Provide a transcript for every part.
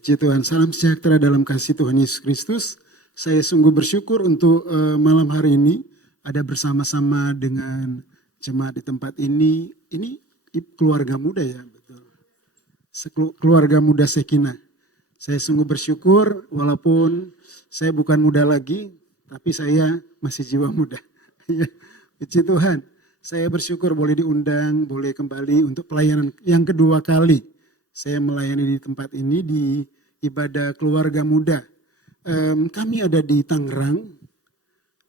Puji Tuhan, salam sejahtera dalam kasih Tuhan Yesus Kristus. Saya sungguh bersyukur untuk malam hari ini ada bersama-sama dengan jemaat di tempat ini. Ini keluarga muda ya, betul. Keluarga muda Sekinah. Saya sungguh bersyukur walaupun saya bukan muda lagi, tapi saya masih jiwa muda. Puji Tuhan, saya bersyukur boleh diundang, boleh kembali untuk pelayanan yang kedua kali. Saya melayani di tempat ini di ibadah keluarga muda. Kami ada di Tangerang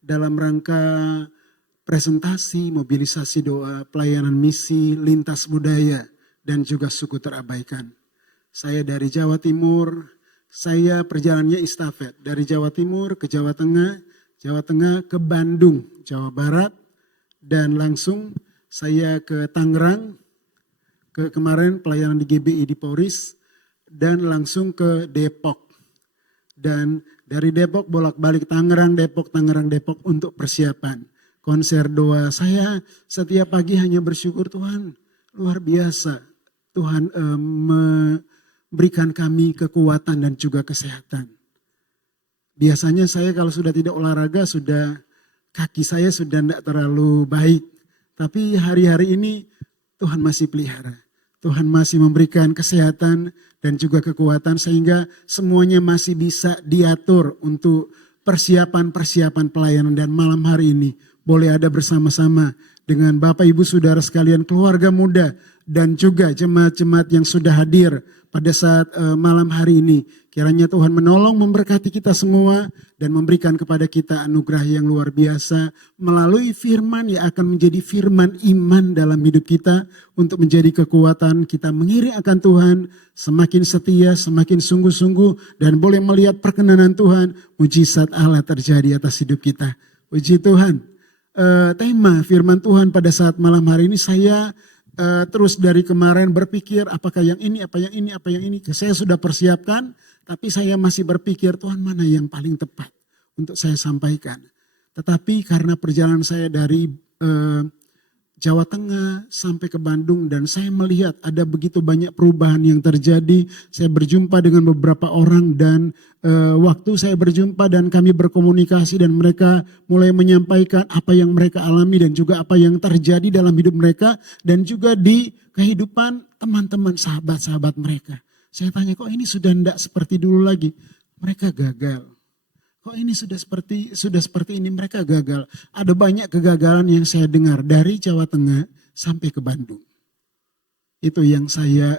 dalam rangka presentasi, mobilisasi doa, pelayanan misi, lintas budaya, dan juga suku terabaikan. Saya dari Jawa Timur, saya perjalanannya estafet dari Jawa Timur ke Jawa Tengah ke Bandung, Jawa Barat, dan langsung saya ke Tangerang, kemarin pelayanan di GBI di Poris, dan langsung ke Depok. Dan dari Depok bolak-balik Tangerang, Depok untuk persiapan konser doa. Saya setiap pagi hanya bersyukur, Tuhan luar biasa. Tuhan memberikan kami kekuatan dan juga kesehatan. Biasanya saya kalau sudah tidak olahraga, kaki saya sudah tidak terlalu baik. Tapi hari-hari ini Tuhan masih pelihara. Tuhan masih memberikan kesehatan dan juga kekuatan sehingga semuanya masih bisa diatur untuk persiapan pelayanan. Dan malam hari ini boleh ada bersama-sama dengan Bapak Ibu Saudara sekalian, keluarga muda dan juga jemaat-jemaat yang sudah hadir pada saat malam hari ini. Kiranya Tuhan menolong memberkati kita semua dan memberikan kepada kita anugerah yang luar biasa melalui firman yang akan menjadi firman iman dalam hidup kita untuk menjadi kekuatan kita mengiring akan Tuhan, semakin setia, semakin sungguh-sungguh dan boleh melihat perkenanan Tuhan, mujizat Allah terjadi atas hidup kita. Puji Tuhan. Tema firman Tuhan pada saat malam hari ini saya terus dari kemarin berpikir apakah yang ini, apa yang ini. Saya sudah persiapkan, tapi saya masih berpikir Tuhan mana yang paling tepat untuk saya sampaikan. Tetapi karena perjalanan saya dari Jawa Tengah sampai ke Bandung dan saya melihat ada begitu banyak perubahan yang terjadi. Saya berjumpa dengan beberapa orang dan waktu saya berjumpa dan kami berkomunikasi dan mereka mulai menyampaikan apa yang mereka alami dan juga apa yang terjadi dalam hidup mereka dan juga di kehidupan teman-teman sahabat-sahabat mereka. Saya tanya, kok ini sudah tidak seperti dulu lagi? Mereka gagal. Kok ini sudah seperti ini, mereka gagal. Ada banyak kegagalan yang saya dengar dari Jawa Tengah sampai ke Bandung. Itu yang saya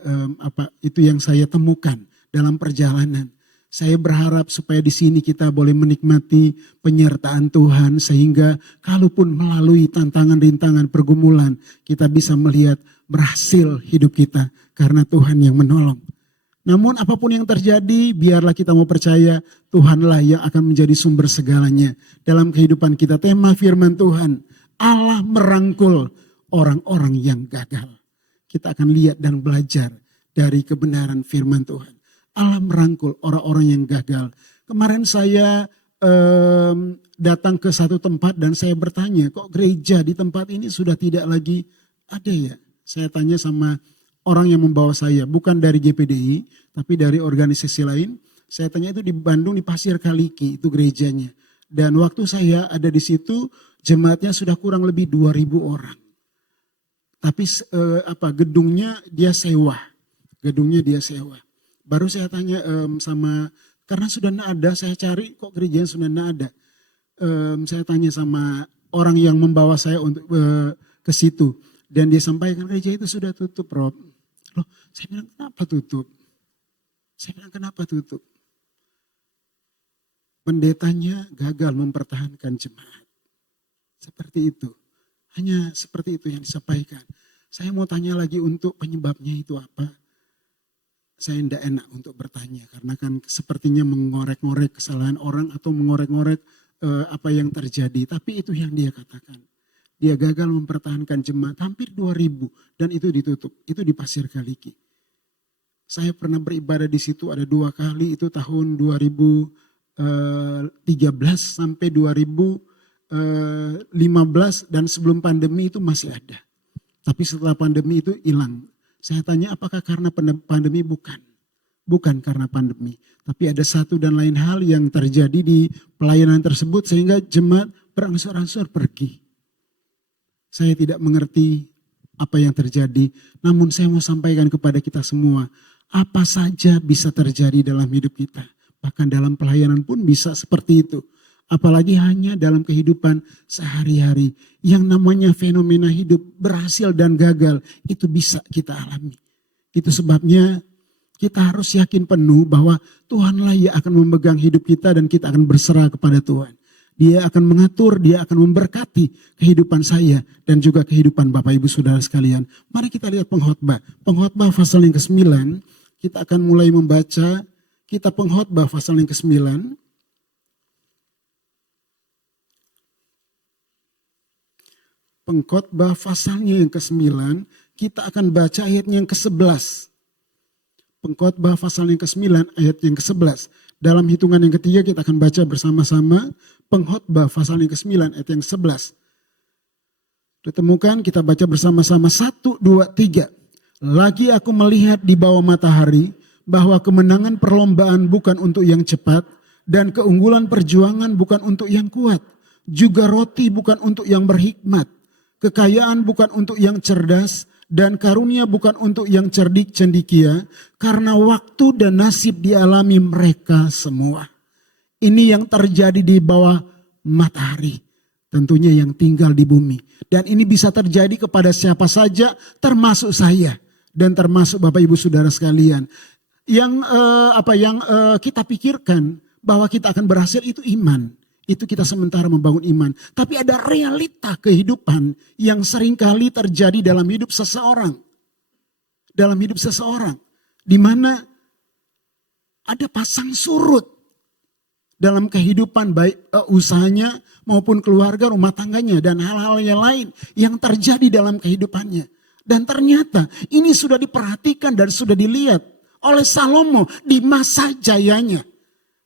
temukan dalam perjalanan. Saya berharap supaya di sini kita boleh menikmati penyertaan Tuhan sehingga kalaupun melalui tantangan, rintangan, pergumulan kita bisa melihat berhasil hidup kita karena Tuhan yang menolong. Namun apapun yang terjadi, biarlah kita mau percaya Tuhanlah yang akan menjadi sumber segalanya dalam kehidupan kita. Tema firman Tuhan, Allah merangkul orang-orang yang gagal. Kita akan lihat dan belajar dari kebenaran firman Tuhan. Allah merangkul orang-orang yang gagal. Kemarin saya datang ke satu tempat dan saya bertanya, kok gereja di tempat ini sudah tidak lagi ada ya? Saya tanya sama orang yang membawa saya, bukan dari GPDI, tapi dari organisasi lain. Saya tanya itu di Bandung, di Pasir Kaliki, itu gerejanya. Dan waktu saya ada di situ, jemaatnya sudah kurang lebih 2.000 orang. Tapi gedungnya dia sewa. Baru saya tanya karena sudah tidak ada, saya cari kok gerejanya sudah tidak ada. Saya tanya sama orang yang membawa saya untuk ke situ. Dan dia sampaikan gereja itu sudah tutup, Rob. Loh, saya bilang kenapa tutup? Pendetanya gagal mempertahankan jemaat. Seperti itu. Hanya seperti itu yang disampaikan. Saya mau tanya lagi untuk penyebabnya itu apa? Saya tidak enak untuk bertanya. Karena kan sepertinya mengorek-ngorek kesalahan orang atau mengorek-ngorek apa yang terjadi. Tapi itu yang dia katakan. Dia gagal mempertahankan jemaat hampir 2.000 dan itu ditutup. Itu di Pasir Kaliki. Saya pernah beribadah di situ ada 2 kali, itu tahun 2013 sampai 2015 dan sebelum pandemi itu masih ada. Tapi setelah pandemi itu hilang. Saya tanya apakah karena pandemi? Bukan. bukan karena pandemi. Tapi ada satu dan lain hal yang terjadi di pelayanan tersebut sehingga jemaat berangsur-angsur pergi. Saya tidak mengerti apa yang terjadi, namun saya mau sampaikan kepada kita semua, apa saja bisa terjadi dalam hidup kita. Bahkan dalam pelayanan pun bisa seperti itu. Apalagi hanya dalam kehidupan sehari-hari. Yang namanya fenomena hidup berhasil dan gagal itu bisa kita alami. Itu sebabnya kita harus yakin penuh bahwa Tuhanlah yang akan memegang hidup kita dan kita akan berserah kepada Tuhan. Dia akan mengatur, dia akan memberkati kehidupan saya dan juga kehidupan Bapak Ibu Saudara sekalian. Mari kita lihat pengkhotbah. Pengkhotbah pasal yang ke-9, kita akan mulai membaca kitab pengkhotbah pasal yang ke-9. Pengkhotbah pasalnya yang ke-9, kita akan baca ayatnya yang ke-11. Pengkhotbah pasal yang ke-9 ayat yang ke-11. Dalam hitungan yang ketiga kita akan baca bersama-sama Pengkhotbah pasal yang ke-9 ayat yang ke-11. Ditemukan kita baca bersama-sama 1, 2, 3. Lagi aku melihat di bawah matahari bahwa kemenangan perlombaan bukan untuk yang cepat dan keunggulan perjuangan bukan untuk yang kuat. Juga roti bukan untuk yang berhikmat. Kekayaan bukan untuk yang cerdas dan karunia bukan untuk yang cerdik cendikia, karena waktu dan nasib dialami mereka semua. Ini yang terjadi di bawah matahari, tentunya yang tinggal di bumi. Dan ini bisa terjadi kepada siapa saja, termasuk saya dan termasuk Bapak Ibu Saudara sekalian. Yang kita pikirkan bahwa kita akan berhasil itu iman. Itu kita sementara membangun iman. Tapi ada realita kehidupan yang seringkali terjadi dalam hidup seseorang. Dalam hidup seseorang. Di mana ada pasang surut. Dalam kehidupan baik usahanya maupun keluarga, rumah tangganya. Dan hal-hal yang lain yang terjadi dalam kehidupannya. Dan ternyata ini sudah diperhatikan dan sudah dilihat oleh Salomo di masa jayanya.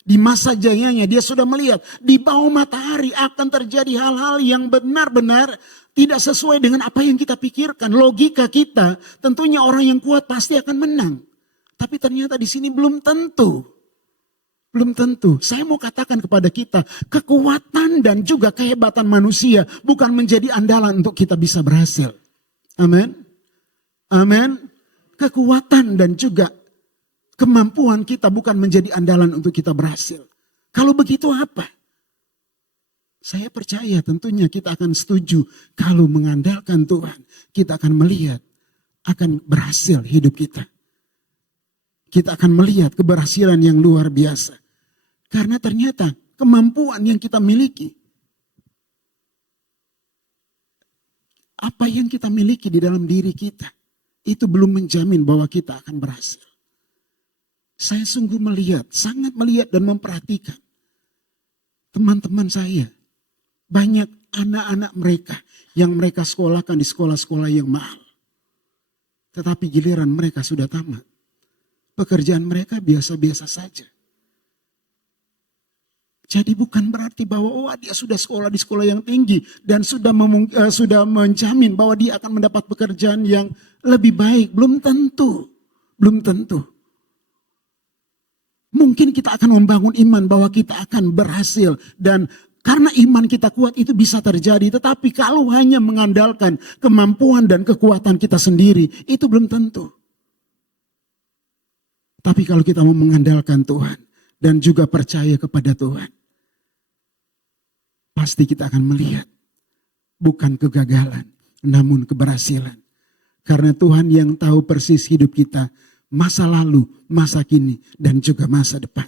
Di masa jayanya dia sudah melihat di bawah matahari akan terjadi hal-hal yang benar-benar tidak sesuai dengan apa yang kita pikirkan. Logika kita tentunya orang yang kuat pasti akan menang. Tapi ternyata di sini belum tentu. Belum tentu. Saya mau katakan kepada kita, kekuatan dan juga kehebatan manusia bukan menjadi andalan untuk kita bisa berhasil. Amin. Amin. Kekuatan dan juga kemampuan kita bukan menjadi andalan untuk kita berhasil. Kalau begitu apa? Saya percaya tentunya kita akan setuju kalau mengandalkan Tuhan. Kita akan melihat akan berhasil hidup kita. Kita akan melihat keberhasilan yang luar biasa. Karena ternyata kemampuan yang kita miliki. Apa yang kita miliki di dalam diri kita. Itu belum menjamin bahwa kita akan berhasil. Saya sungguh melihat, sangat melihat dan memperhatikan teman-teman saya. Banyak anak-anak mereka yang mereka sekolahkan di sekolah-sekolah yang mahal. Tetapi giliran mereka sudah tamat. Pekerjaan mereka biasa-biasa saja. Jadi bukan berarti bahwa dia sudah sekolah di sekolah yang tinggi dan sudah menjamin bahwa dia akan mendapat pekerjaan yang lebih baik. Belum tentu. Belum tentu. Mungkin kita akan membangun iman bahwa kita akan berhasil. Dan karena iman kita kuat itu bisa terjadi. Tetapi kalau hanya mengandalkan kemampuan dan kekuatan kita sendiri, itu belum tentu. Tapi kalau kita mau mengandalkan Tuhan dan juga percaya kepada Tuhan, pasti kita akan melihat bukan kegagalan, namun keberhasilan. Karena Tuhan yang tahu persis hidup kita, masa lalu, masa kini, dan juga masa depan.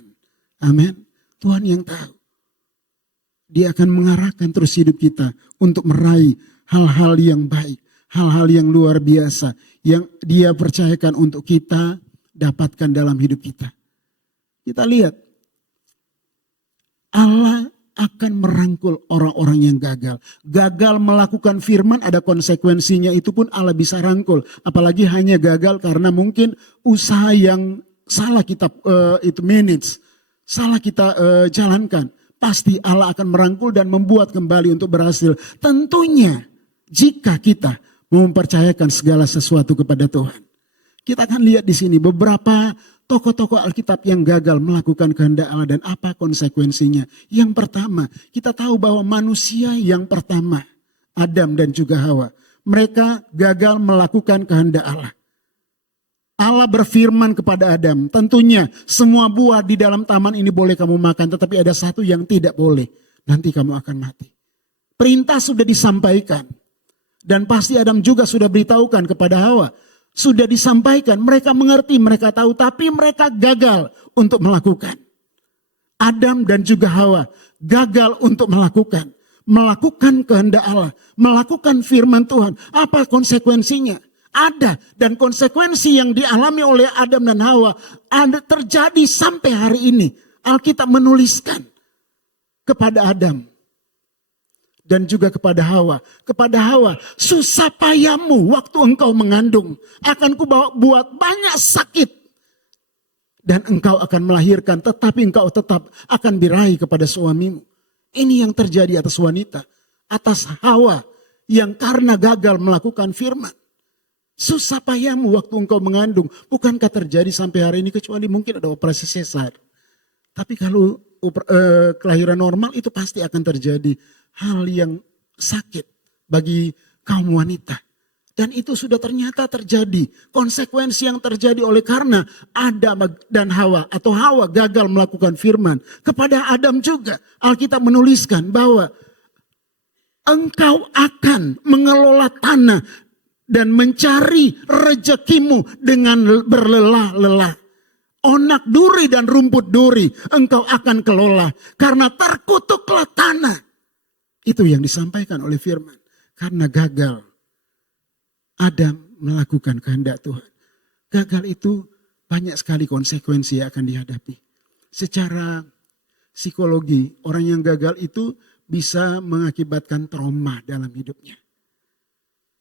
Amin. Tuhan yang tahu. Dia akan mengarahkan terus hidup kita untuk meraih hal-hal yang baik. Hal-hal yang luar biasa. Yang dia percayakan untuk kita dapatkan dalam hidup kita. Kita lihat. Allah akan merangkul orang-orang yang gagal. Gagal melakukan firman ada konsekuensinya, itu pun Allah bisa rangkul. Apalagi hanya gagal karena mungkin usaha yang salah kita manage, salah kita jalankan. Pasti Allah akan merangkul dan membuat kembali untuk berhasil. Tentunya jika kita mempercayakan segala sesuatu kepada Tuhan. Kita akan lihat di sini beberapa tokoh-tokoh Alkitab yang gagal melakukan kehendak Allah dan apa konsekuensinya. Yang pertama, kita tahu bahwa manusia yang pertama, Adam dan juga Hawa, mereka gagal melakukan kehendak Allah. Allah berfirman kepada Adam, tentunya semua buah di dalam taman ini boleh kamu makan, tetapi ada satu yang tidak boleh, nanti kamu akan mati. Perintah sudah disampaikan. Dan pasti Adam juga sudah beritahukan kepada Hawa. Sudah disampaikan, mereka mengerti, mereka tahu, tapi mereka gagal untuk melakukan. Adam dan juga Hawa gagal untuk melakukan kehendak Allah, melakukan firman Tuhan. Apa konsekuensinya? Ada, dan konsekuensi yang dialami oleh Adam dan Hawa ada terjadi sampai hari ini. Alkitab menuliskan kepada Adam dan juga kepada Hawa. Kepada Hawa, susah payahmu waktu engkau mengandung. Akan kubawa buat banyak sakit. Dan engkau akan melahirkan, tetapi engkau tetap akan birahi kepada suamimu. Ini yang terjadi atas wanita. Atas Hawa yang karena gagal melakukan firman. Susah payahmu waktu engkau mengandung. Bukankah terjadi sampai hari ini kecuali mungkin ada operasi sesar. Tapi kalau kelahiran normal itu pasti akan terjadi hal yang sakit bagi kaum wanita. Dan itu sudah ternyata terjadi. Konsekuensi yang terjadi oleh karena Adam dan Hawa atau Hawa gagal melakukan firman. Kepada Adam juga Alkitab menuliskan bahwa engkau akan mengelola tanah dan mencari rezekimu dengan berlelah-lelah. Onak duri dan rumput duri engkau akan kelola. Karena terkutuklah tanah. Itu yang disampaikan oleh firman. Karena gagal Adam melakukan kehendak Tuhan. Gagal itu banyak sekali konsekuensi yang akan dihadapi. Secara psikologi, orang yang gagal itu bisa mengakibatkan trauma dalam hidupnya.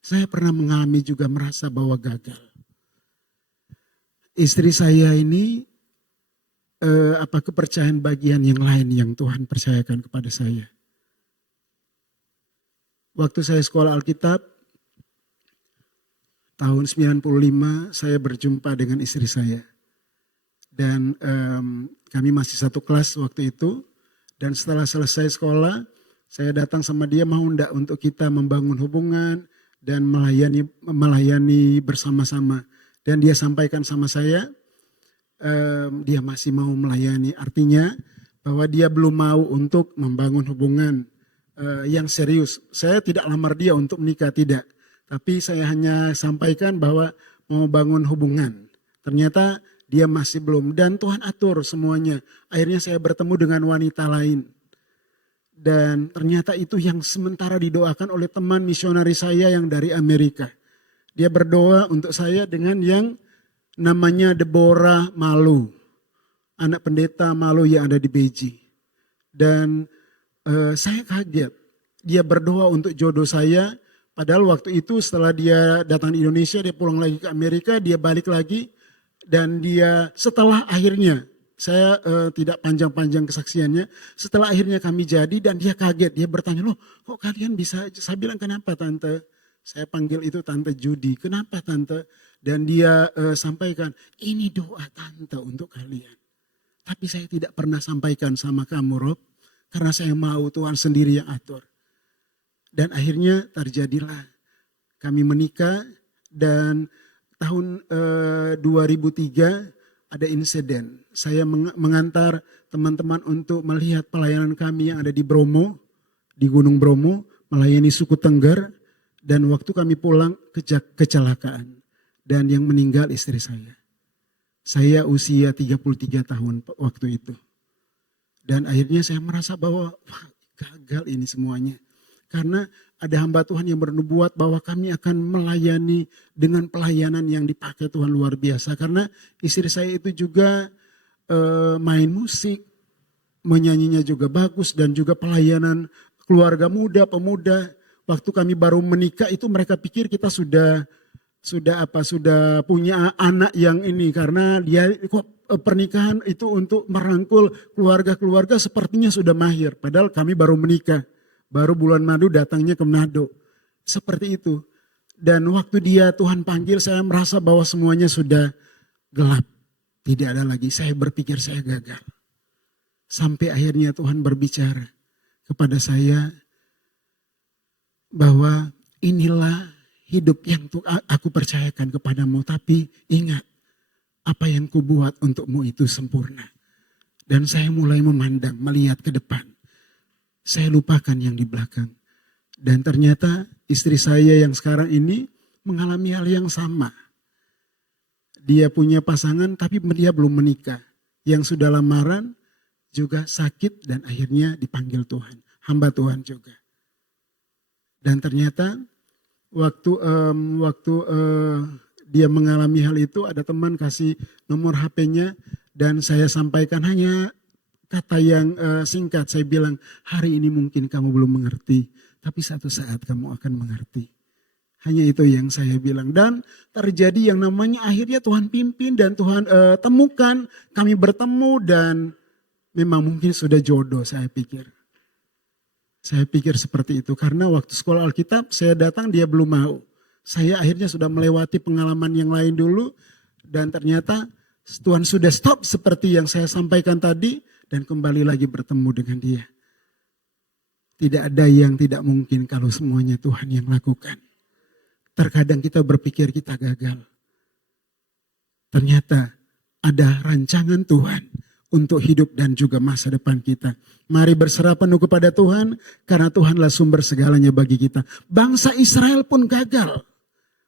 Saya pernah mengalami juga merasa bahwa gagal. Istri saya ini kepercayaan bagian yang lain yang Tuhan percayakan kepada saya. Waktu saya sekolah Alkitab, tahun 95 saya berjumpa dengan istri saya. Dan kami masih satu kelas waktu itu. Dan setelah selesai sekolah, saya datang sama dia, mau enggak untuk kita membangun hubungan dan melayani bersama-sama. Dan dia sampaikan sama saya, dia masih mau melayani. Artinya bahwa dia belum mau untuk membangun hubungan yang serius. Saya tidak lamar dia untuk menikah, tidak. Tapi saya hanya sampaikan bahwa mau bangun hubungan. Ternyata dia masih belum. Dan Tuhan atur semuanya. Akhirnya saya bertemu dengan wanita lain. Dan ternyata itu yang sementara didoakan oleh teman misionari saya yang dari Amerika. Dia berdoa untuk saya dengan yang namanya Deborah Malu. Anak pendeta Malu yang ada di Beji. Dan saya kaget. Dia berdoa untuk jodoh saya. Padahal waktu itu setelah dia datang di Indonesia, dia pulang lagi ke Amerika, dia balik lagi. Dan dia setelah akhirnya, saya tidak panjang-panjang kesaksiannya. Setelah akhirnya kami jadi dan dia kaget. Dia bertanya, loh kok kalian bisa? Saya bilang, kenapa tante? Saya panggil itu Tante Judy. Kenapa Tante? Dan dia sampaikan, ini doa Tante untuk kalian. Tapi saya tidak pernah sampaikan sama kamu Rob. Karena saya mau Tuhan sendiri yang atur. Dan akhirnya terjadilah. Kami menikah dan tahun 2003 ada insiden. Saya mengantar teman-teman untuk melihat pelayanan kami yang ada di Bromo. Di Gunung Bromo. Melayani suku Tengger. Dan waktu kami pulang kecelakaan. Dan yang meninggal istri saya. Saya usia 33 tahun waktu itu. Dan akhirnya saya merasa bahwa wah, gagal ini semuanya. Karena ada hamba Tuhan yang bernubuat bahwa kami akan melayani dengan pelayanan yang dipakai Tuhan luar biasa. Karena istri saya itu juga main musik, menyanyinya juga bagus dan juga pelayanan keluarga muda, pemuda. Waktu kami baru menikah itu mereka pikir kita sudah punya anak yang ini karena dia kok pernikahan itu untuk merangkul keluarga-keluarga sepertinya sudah mahir. Padahal kami baru menikah, baru bulan madu datangnya ke Manado. Seperti itu. Dan waktu dia Tuhan panggil saya merasa bahwa semuanya sudah gelap. Tidak ada lagi, saya berpikir saya gagal. Sampai akhirnya Tuhan berbicara kepada saya bahwa inilah hidup yang aku percayakan kepadamu. Tapi ingat, apa yang kubuat untukmu itu sempurna. Dan saya mulai memandang, melihat ke depan. Saya lupakan yang di belakang. Dan ternyata istri saya yang sekarang ini mengalami hal yang sama. Dia punya pasangan tapi dia belum menikah. Yang sudah lamaran juga sakit dan akhirnya dipanggil Tuhan. Hamba Tuhan juga. Dan ternyata waktu dia mengalami hal itu, ada teman kasih nomor HP-nya dan saya sampaikan hanya kata yang singkat. Saya bilang, hari ini mungkin kamu belum mengerti, tapi satu saat kamu akan mengerti. Hanya itu yang saya bilang. Dan terjadi yang namanya akhirnya Tuhan pimpin dan Tuhan temukan, kami bertemu dan memang mungkin sudah jodoh saya pikir. Saya pikir seperti itu karena waktu sekolah Alkitab saya datang dia belum mau. Saya akhirnya sudah melewati pengalaman yang lain dulu dan ternyata Tuhan sudah stop seperti yang saya sampaikan tadi dan kembali lagi bertemu dengan dia. Tidak ada yang tidak mungkin kalau semuanya Tuhan yang lakukan. Terkadang kita berpikir kita gagal. Ternyata ada rancangan Tuhan untuk hidup dan juga masa depan kita. Mari berserah penuh kepada Tuhan karena Tuhanlah sumber segalanya bagi kita. Bangsa Israel pun gagal.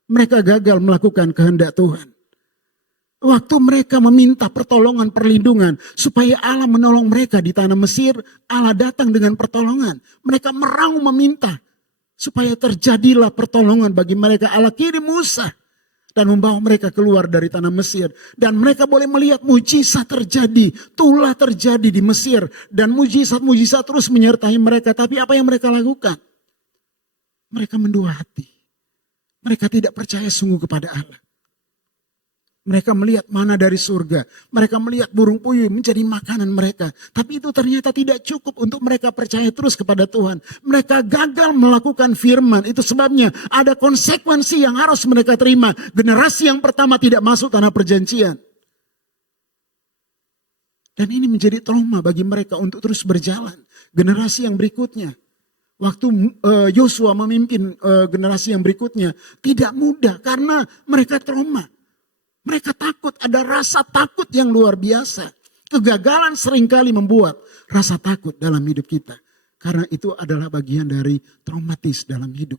Mereka gagal melakukan kehendak Tuhan. Waktu mereka meminta pertolongan, perlindungan supaya Allah menolong mereka di tanah Mesir, Allah datang dengan pertolongan. Mereka meraung meminta supaya terjadilah pertolongan bagi mereka. Allah kirim Musa dan membawa mereka keluar dari tanah Mesir. Dan mereka boleh melihat mujizat terjadi. Tulah terjadi di Mesir. Dan mujizat-mujizat terus menyertai mereka. Tapi apa yang mereka lakukan? Mereka mendua hati. Mereka tidak percaya sungguh kepada Allah. Mereka melihat mana dari surga. Mereka melihat burung puyuh menjadi makanan mereka. Tapi itu ternyata tidak cukup untuk mereka percaya terus kepada Tuhan. Mereka gagal melakukan firman. Itu sebabnya ada konsekuensi yang harus mereka terima. Generasi yang pertama tidak masuk tanah perjanjian. Dan ini menjadi trauma bagi mereka untuk terus berjalan. Generasi yang berikutnya. Waktu Yosua memimpin generasi yang berikutnya. Tidak mudah karena mereka trauma. Mereka takut, ada rasa takut yang luar biasa. Kegagalan seringkali membuat rasa takut dalam hidup kita. Karena itu adalah bagian dari traumatis dalam hidup.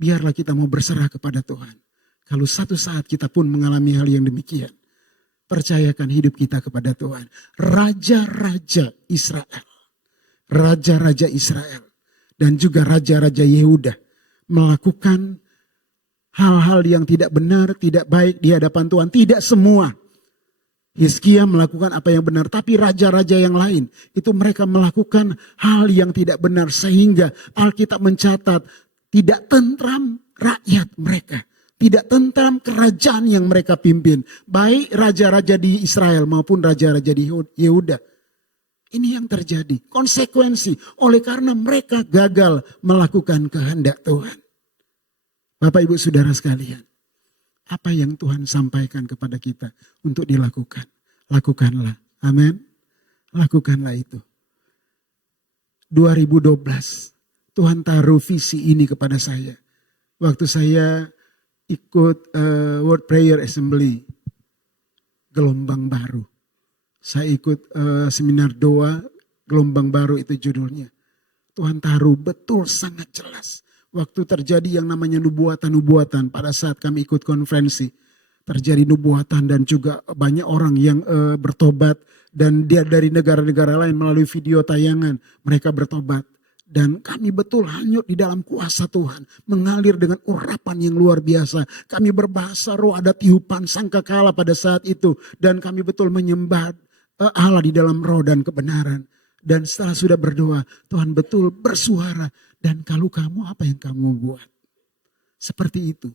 Biarlah kita mau berserah kepada Tuhan. Kalau satu saat kita pun mengalami hal yang demikian. Percayakan hidup kita kepada Tuhan. Raja-raja Israel. Raja-raja Israel. Dan juga raja-raja Yehuda. Melakukan hal-hal yang tidak benar, tidak baik di hadapan Tuhan. Tidak semua. Hizkia melakukan apa yang benar. Tapi raja-raja yang lain. Itu mereka melakukan hal yang tidak benar. Sehingga Alkitab mencatat. Tidak tentram rakyat mereka. Tidak tentram kerajaan yang mereka pimpin. Baik raja-raja di Israel maupun raja-raja di Yehuda. Ini yang terjadi. Konsekuensi. Oleh karena mereka gagal melakukan kehendak Tuhan. Bapak Ibu Saudara sekalian, apa yang Tuhan sampaikan kepada kita untuk dilakukan? Lakukanlah. Amin. Lakukanlah itu. 2012, Tuhan taruh visi ini kepada saya. Waktu saya ikut World Prayer Assembly, gelombang baru. Saya ikut seminar doa, gelombang baru itu judulnya. Tuhan taruh betul sangat jelas. Waktu terjadi yang namanya nubuatan-nubuatan pada saat kami ikut konferensi. Terjadi nubuatan dan juga banyak orang yang bertobat. Dan dia dari negara-negara lain melalui video tayangan mereka bertobat. Dan kami betul hanyut di dalam kuasa Tuhan. Mengalir dengan urapan yang luar biasa. Kami berbahasa roh, ada tiupan sangkakala pada saat itu. Dan kami betul menyembah Allah di dalam roh dan kebenaran. Dan setelah sudah berdoa, Tuhan betul bersuara. Dan kalau kamu, apa yang kamu buat? Seperti itu.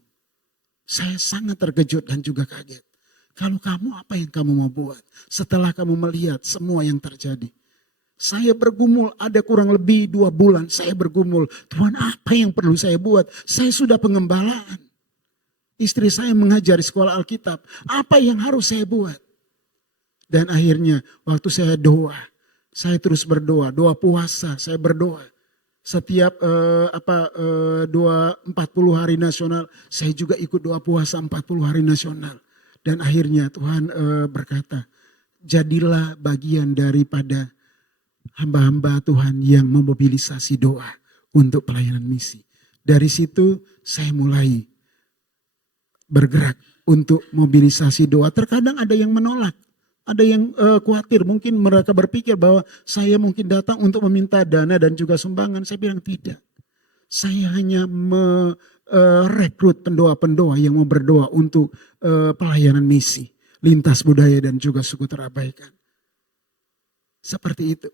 Saya sangat terkejut dan juga kaget. Kalau kamu, apa yang kamu mau buat? Setelah kamu melihat semua yang terjadi. Saya bergumul, ada kurang lebih 2 bulan. Saya bergumul, Tuhan apa yang perlu saya buat? Saya sudah pengembalaan. Istri saya mengajar di sekolah Alkitab. Apa yang harus saya buat? Dan akhirnya waktu saya doa, saya terus berdoa, doa puasa, saya berdoa. Setiap doa 40 hari nasional, saya juga ikut doa puasa 40 hari nasional. Dan akhirnya Tuhan berkata, jadilah bagian daripada hamba-hamba Tuhan yang memobilisasi doa untuk pelayanan misi. Dari situ saya mulai bergerak untuk mobilisasi doa. Terkadang ada yang menolak, ada yang khawatir. Mungkin mereka berpikir bahwa saya mungkin datang untuk meminta dana dan juga sumbangan. Saya bilang tidak. Saya hanya merekrut pendoa-pendoa yang mau berdoa untuk pelayanan misi, lintas budaya dan juga suku terabaikan. Seperti itu.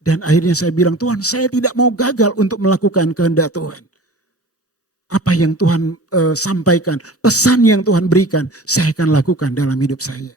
Dan akhirnya saya bilang, Tuhan, saya tidak mau gagal untuk melakukan kehendak Tuhan. Apa yang Tuhan sampaikan, pesan yang Tuhan berikan, saya akan lakukan dalam hidup saya.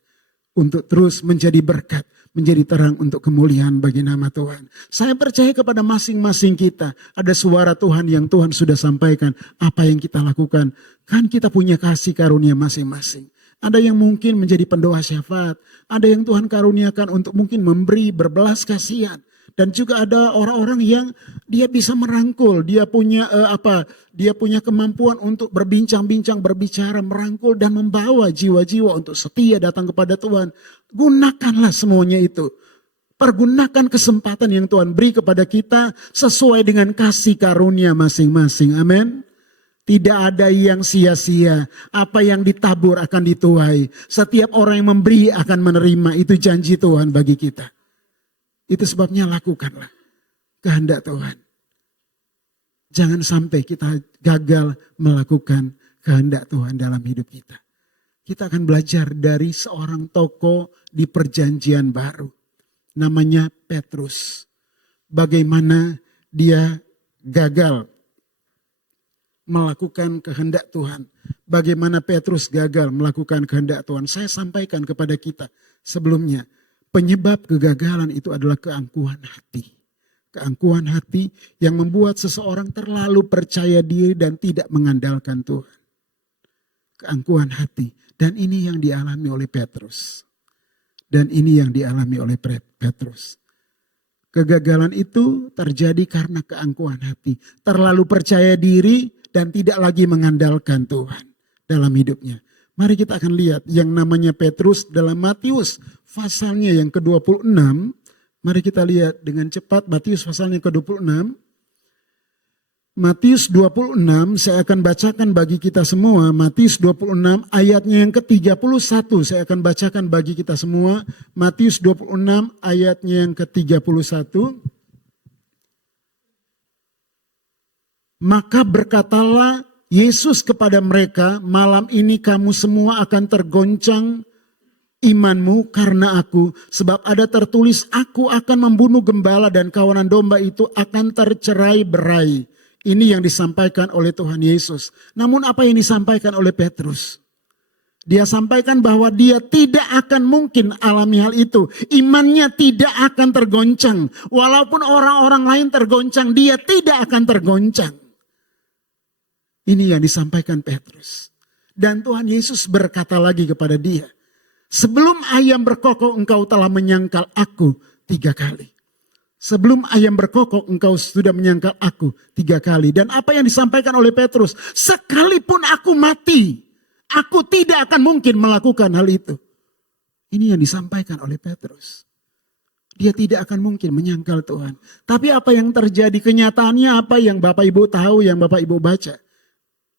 Untuk terus menjadi berkat, menjadi terang untuk kemuliaan bagi nama Tuhan. Saya percaya kepada masing-masing kita, ada suara Tuhan yang Tuhan sudah sampaikan, apa yang kita lakukan. Kan kita punya kasih karunia masing-masing. Ada yang mungkin menjadi pendoa syafaat, ada yang Tuhan karuniakan untuk mungkin memberi berbelas kasihan. Dan juga ada orang-orang yang dia bisa merangkul, dia punya dia punya kemampuan untuk berbincang-bincang, berbicara, merangkul dan membawa jiwa-jiwa untuk setia datang kepada Tuhan. Gunakanlah semuanya itu. Pergunakan kesempatan yang Tuhan beri kepada kita sesuai dengan kasih karunia masing-masing. Amin. Tidak ada yang sia-sia. Apa yang ditabur akan dituai. Setiap orang yang memberi akan menerima. Itu janji Tuhan bagi kita. Itu sebabnya lakukanlah kehendak Tuhan. Jangan sampai kita gagal melakukan kehendak Tuhan dalam hidup kita. Kita akan belajar dari seorang tokoh di perjanjian baru. Namanya Petrus. Bagaimana dia gagal melakukan kehendak Tuhan. Bagaimana Petrus gagal melakukan kehendak Tuhan. Saya sampaikan kepada kita sebelumnya. Penyebab kegagalan itu adalah keangkuhan hati. Keangkuhan hati yang membuat seseorang terlalu percaya diri dan tidak mengandalkan Tuhan. Keangkuhan hati. Dan ini yang dialami oleh Petrus. Dan ini yang dialami oleh Petrus. Kegagalan itu terjadi karena keangkuhan hati. Terlalu percaya diri dan tidak lagi mengandalkan Tuhan dalam hidupnya. Mari kita akan lihat yang namanya Petrus dalam Matius pasalnya yang ke-26. Mari kita lihat dengan cepat Matius pasalnya ke-26. Matius 26 saya akan bacakan bagi kita semua. Matius 26 ayatnya yang ke-31 saya akan bacakan bagi kita semua. Matius 26 ayatnya yang ke-31. Maka berkatalah Yesus kepada mereka, malam ini kamu semua akan tergoncang imanmu karena aku. Sebab ada tertulis, aku akan membunuh gembala dan kawanan domba itu akan tercerai-berai. Ini yang disampaikan oleh Tuhan Yesus. Namun apa yang disampaikan oleh Petrus? Dia sampaikan bahwa dia tidak akan mungkin alami hal itu. Imannya tidak akan tergoncang. Walaupun orang-orang lain tergoncang, dia tidak akan tergoncang. Ini yang disampaikan Petrus. Dan Tuhan Yesus berkata lagi kepada dia. Sebelum ayam berkokok engkau telah menyangkal aku 3 kali. Sebelum ayam berkokok engkau sudah menyangkal aku 3 kali. Dan apa yang disampaikan oleh Petrus. Sekalipun aku mati. Aku tidak akan mungkin melakukan hal itu. Ini yang disampaikan oleh Petrus. Dia tidak akan mungkin menyangkal Tuhan. Tapi apa yang terjadi kenyataannya apa yang Bapak Ibu tahu, yang Bapak Ibu baca.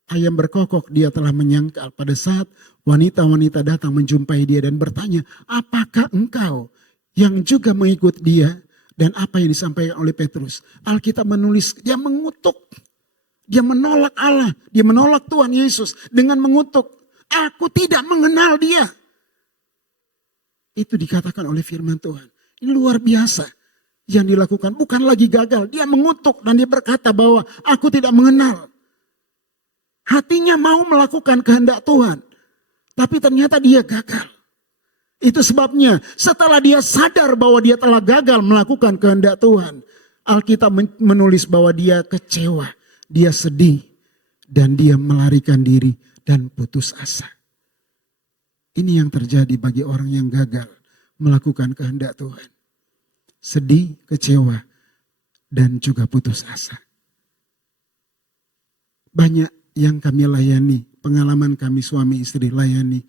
Ayam berkokok dia telah menyangkal pada saat wanita-wanita datang menjumpai dia dan bertanya, apakah engkau yang juga mengikut dia? Dan apa yang disampaikan oleh Petrus? Alkitab menulis dia mengutuk. Dia menolak Allah. Dia menolak Tuhan Yesus dengan mengutuk. Aku tidak mengenal dia. Itu dikatakan oleh firman Tuhan. Ini luar biasa yang dilakukan. Bukan lagi gagal. Dia mengutuk dan dia berkata bahwa aku tidak mengenal. Hatinya mau melakukan kehendak Tuhan. Tapi ternyata dia gagal. Itu sebabnya setelah dia sadar bahwa dia telah gagal melakukan kehendak Tuhan. Alkitab menulis bahwa dia kecewa. Dia sedih. Dan dia melarikan diri dan putus asa. Ini yang terjadi bagi orang yang gagal melakukan kehendak Tuhan. Sedih, kecewa, dan juga putus asa. Banyak yang kami layani, pengalaman kami suami istri layani,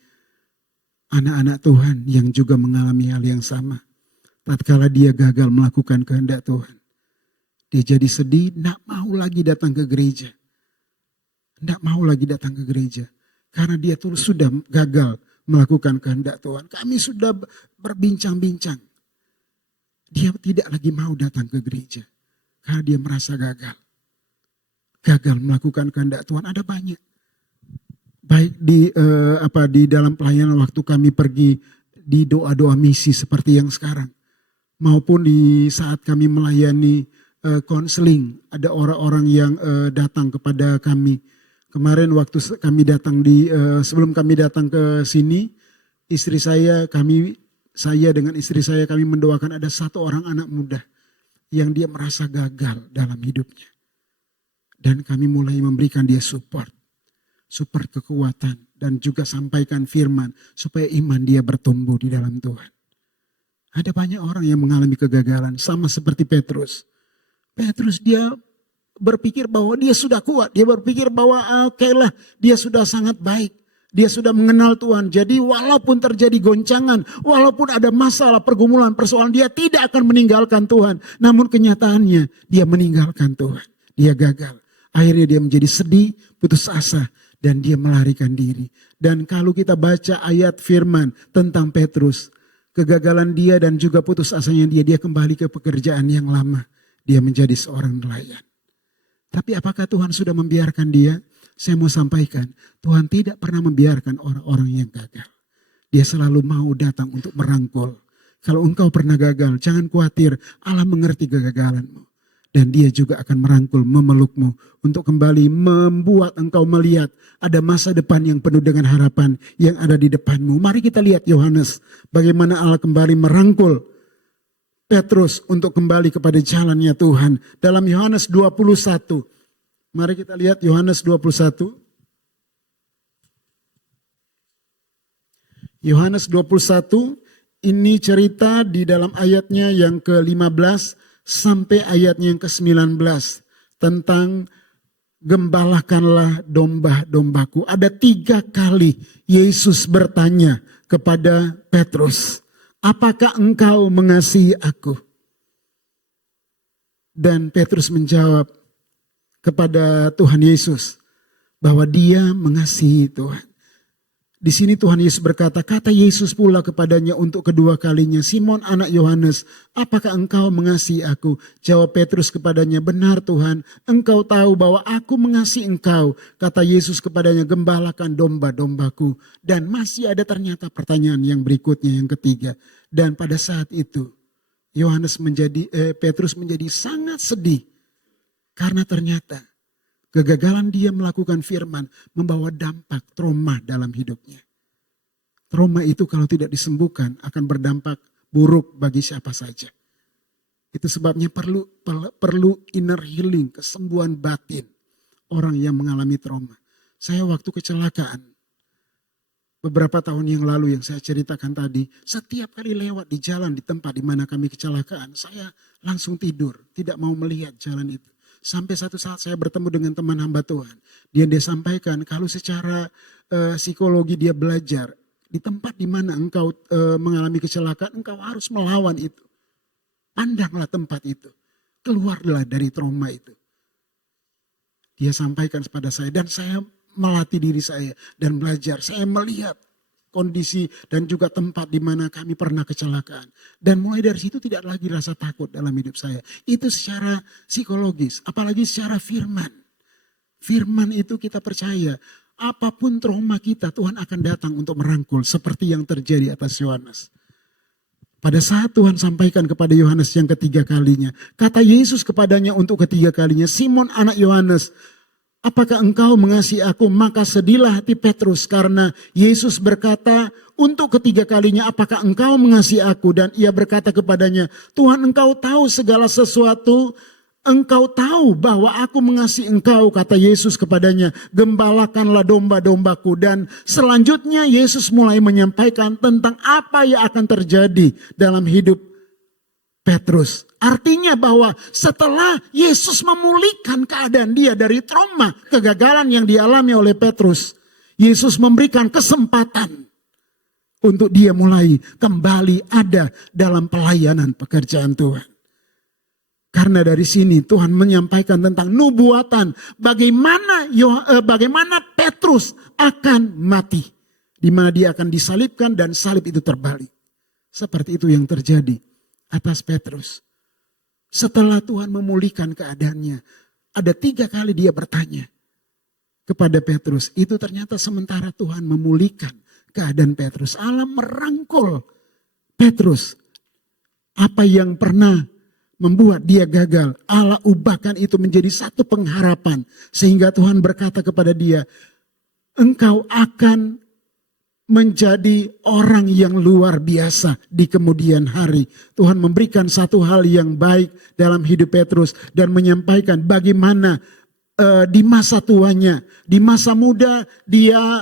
anak-anak Tuhan yang juga mengalami hal yang sama. Tatkala dia gagal melakukan kehendak Tuhan, dia jadi sedih, tidak mau lagi datang ke gereja. Tidak mau lagi datang ke gereja. Karena dia tuh sudah gagal melakukan kehendak Tuhan. Kami sudah berbincang-bincang. Dia tidak lagi mau datang ke gereja. Karena dia merasa gagal. Gagal melakukan kehendak Tuhan. Ada banyak. Baik di dalam pelayanan waktu kami pergi di doa-doa misi seperti yang sekarang. Maupun di saat kami melayani konseling. Ada orang-orang yang datang kepada kami. Kemarin waktu kami datang sebelum kami datang ke sini, saya dengan istri saya kami mendoakan ada satu orang anak muda yang dia merasa gagal dalam hidupnya. Dan kami mulai memberikan dia support kekuatan dan juga sampaikan firman supaya iman dia bertumbuh di dalam Tuhan. Ada banyak orang yang mengalami kegagalan sama seperti Petrus. Petrus dia berpikir bahwa dia sudah kuat. Dia berpikir bahwa lah dia sudah sangat baik. Dia sudah mengenal Tuhan. Jadi walaupun terjadi goncangan, walaupun ada masalah, pergumulan, persoalan, dia tidak akan meninggalkan Tuhan. Namun kenyataannya dia meninggalkan Tuhan. Dia gagal. Akhirnya dia menjadi sedih, putus asa, dan dia melarikan diri. Dan kalau kita baca ayat firman tentang Petrus, kegagalan dia dan juga putus asanya dia kembali ke pekerjaan yang lama. Dia menjadi seorang nelayan. Tapi apakah Tuhan sudah membiarkan dia? Saya mau sampaikan, Tuhan tidak pernah membiarkan orang-orang yang gagal. Dia selalu mau datang untuk merangkul. Kalau engkau pernah gagal, jangan khawatir, Allah mengerti kegagalanmu. Dan dia juga akan merangkul, memelukmu untuk kembali membuat engkau melihat ada masa depan yang penuh dengan harapan yang ada di depanmu. Mari kita lihat Yohanes, bagaimana Allah kembali merangkul Petrus untuk kembali kepada jalannya Tuhan. Dalam Yohanes 21. Mari kita lihat Yohanes 21. Yohanes 21 ini cerita di dalam ayatnya yang ke-15 sampai ayatnya yang ke-19 tentang gembalakanlah domba-dombaku. Ada 3 kali Yesus bertanya kepada Petrus, apakah engkau mengasihi aku? Dan Petrus menjawab kepada Tuhan Yesus bahwa dia mengasihi Tuhan. Di sini Tuhan Yesus berkata, kata Yesus pula kepadanya untuk kedua kalinya, Simon anak Yohanes, apakah engkau mengasihi aku? Jawab Petrus kepadanya, benar Tuhan, engkau tahu bahwa aku mengasihi engkau. Kata Yesus kepadanya, gembalakan domba-dombaku. Dan masih ada ternyata pertanyaan yang berikutnya, yang ketiga. Dan pada saat itu, Petrus menjadi sangat sedih. Karena ternyata kegagalan dia melakukan firman membawa dampak trauma dalam hidupnya. Trauma itu kalau tidak disembuhkan akan berdampak buruk bagi siapa saja. Itu sebabnya perlu inner healing, kesembuhan batin orang yang mengalami trauma. Saya waktu kecelakaan beberapa tahun yang lalu yang saya ceritakan tadi, setiap kali lewat di jalan di tempat di mana kami kecelakaan, saya langsung tidur, tidak mau melihat jalan itu. Sampai satu saat saya bertemu dengan teman hamba Tuhan. Dia sampaikan kalau secara psikologi dia belajar. Di tempat di mana engkau mengalami kecelakaan, engkau harus melawan itu. Pandanglah tempat itu. Keluarlah dari trauma itu. Dia sampaikan kepada saya dan saya melatih diri saya dan belajar. Saya melihat kondisi dan juga tempat di mana kami pernah kecelakaan. Dan mulai dari situ tidak lagi rasa takut dalam hidup saya. Itu secara psikologis, apalagi secara firman. Firman itu kita percaya, apapun trauma kita Tuhan akan datang untuk merangkul seperti yang terjadi atas Yohanes. Pada saat Tuhan sampaikan kepada Yohanes yang ketiga kalinya, kata Yesus kepadanya untuk ketiga kalinya, Simon anak Yohanes, apakah engkau mengasihi aku? Maka sedihlah hati Petrus karena Yesus berkata untuk ketiga kalinya, apakah engkau mengasihi aku? Dan ia berkata kepadanya, Tuhan engkau tahu segala sesuatu, Engkau tahu bahwa aku mengasihi engkau, kata Yesus kepadanya, gembalakanlah domba-dombaku. Dan selanjutnya Yesus mulai menyampaikan tentang apa yang akan terjadi dalam hidup Petrus. Artinya bahwa setelah Yesus memulihkan keadaan dia dari trauma, kegagalan yang dialami oleh Petrus, Yesus memberikan kesempatan untuk dia mulai kembali ada dalam pelayanan pekerjaan Tuhan. Karena dari sini Tuhan menyampaikan tentang nubuatan bagaimana Petrus akan mati, di mana dia akan disalibkan dan salib itu terbalik. Seperti itu yang terjadi atas Petrus. Setelah Tuhan memulihkan keadaannya, ada 3 kali dia bertanya kepada Petrus. Itu ternyata sementara Tuhan memulihkan keadaan Petrus, Allah merangkul Petrus. Apa yang pernah membuat dia gagal, Allah ubahkan itu menjadi satu pengharapan. Sehingga Tuhan berkata kepada dia, engkau akan menjadi orang yang luar biasa di kemudian hari. Tuhan memberikan satu hal yang baik dalam hidup Petrus dan menyampaikan bagaimana di masa tuanya, di masa muda dia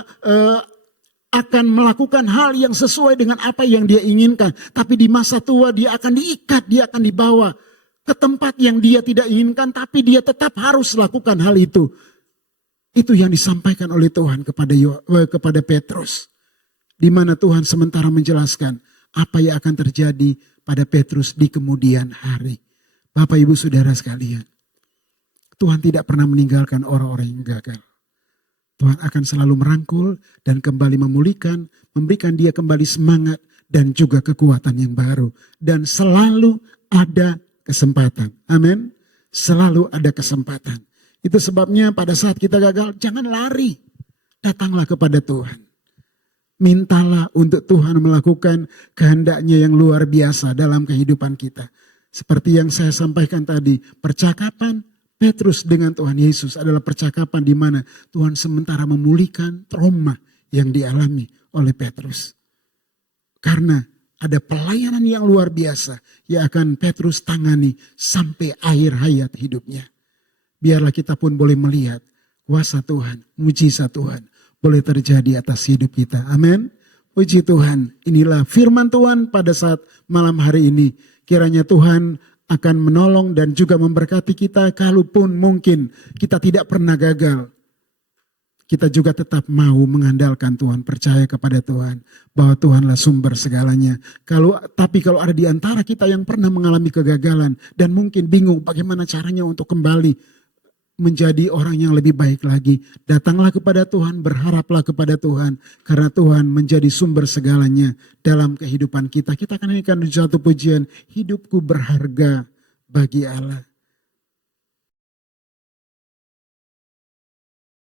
akan melakukan hal yang sesuai dengan apa yang dia inginkan. Tapi di masa tua dia akan diikat, dia akan dibawa ke tempat yang dia tidak inginkan. Tapi dia tetap harus lakukan hal itu. Itu yang disampaikan oleh Tuhan kepada Petrus. Di mana Tuhan sementara menjelaskan apa yang akan terjadi pada Petrus di kemudian hari. Bapak Ibu Saudara sekalian, Tuhan tidak pernah meninggalkan orang-orang yang gagal. Tuhan akan selalu merangkul dan kembali memulihkan, memberikan dia kembali semangat dan juga kekuatan yang baru. Dan selalu ada kesempatan. Amin. Selalu ada kesempatan. Itu sebabnya pada saat kita gagal, jangan lari. Datanglah kepada Tuhan. Mintalah untuk Tuhan melakukan kehendaknya yang luar biasa dalam kehidupan kita. Seperti yang saya sampaikan tadi, percakapan Petrus dengan Tuhan Yesus adalah percakapan di mana Tuhan sementara memulihkan trauma yang dialami oleh Petrus. Karena ada pelayanan yang luar biasa yang akan Petrus tangani sampai akhir hayat hidupnya. Biarlah kita pun boleh melihat kuasa Tuhan, mujizat Tuhan boleh terjadi atas hidup kita. Amin. Puji Tuhan. Inilah firman Tuhan pada saat malam hari ini. Kiranya Tuhan akan menolong dan juga memberkati kita, kalaupun mungkin kita tidak pernah gagal. Kita juga tetap mau mengandalkan Tuhan, percaya kepada Tuhan bahwa Tuhanlah sumber segalanya. Tapi kalau ada di antara kita yang pernah mengalami kegagalan dan mungkin bingung bagaimana caranya untuk kembali menjadi orang yang lebih baik lagi, datanglah kepada Tuhan, berharaplah kepada Tuhan, karena Tuhan menjadi sumber segalanya dalam kehidupan kita. Kita akan nyanyikan satu pujian, hidupku berharga bagi Allah.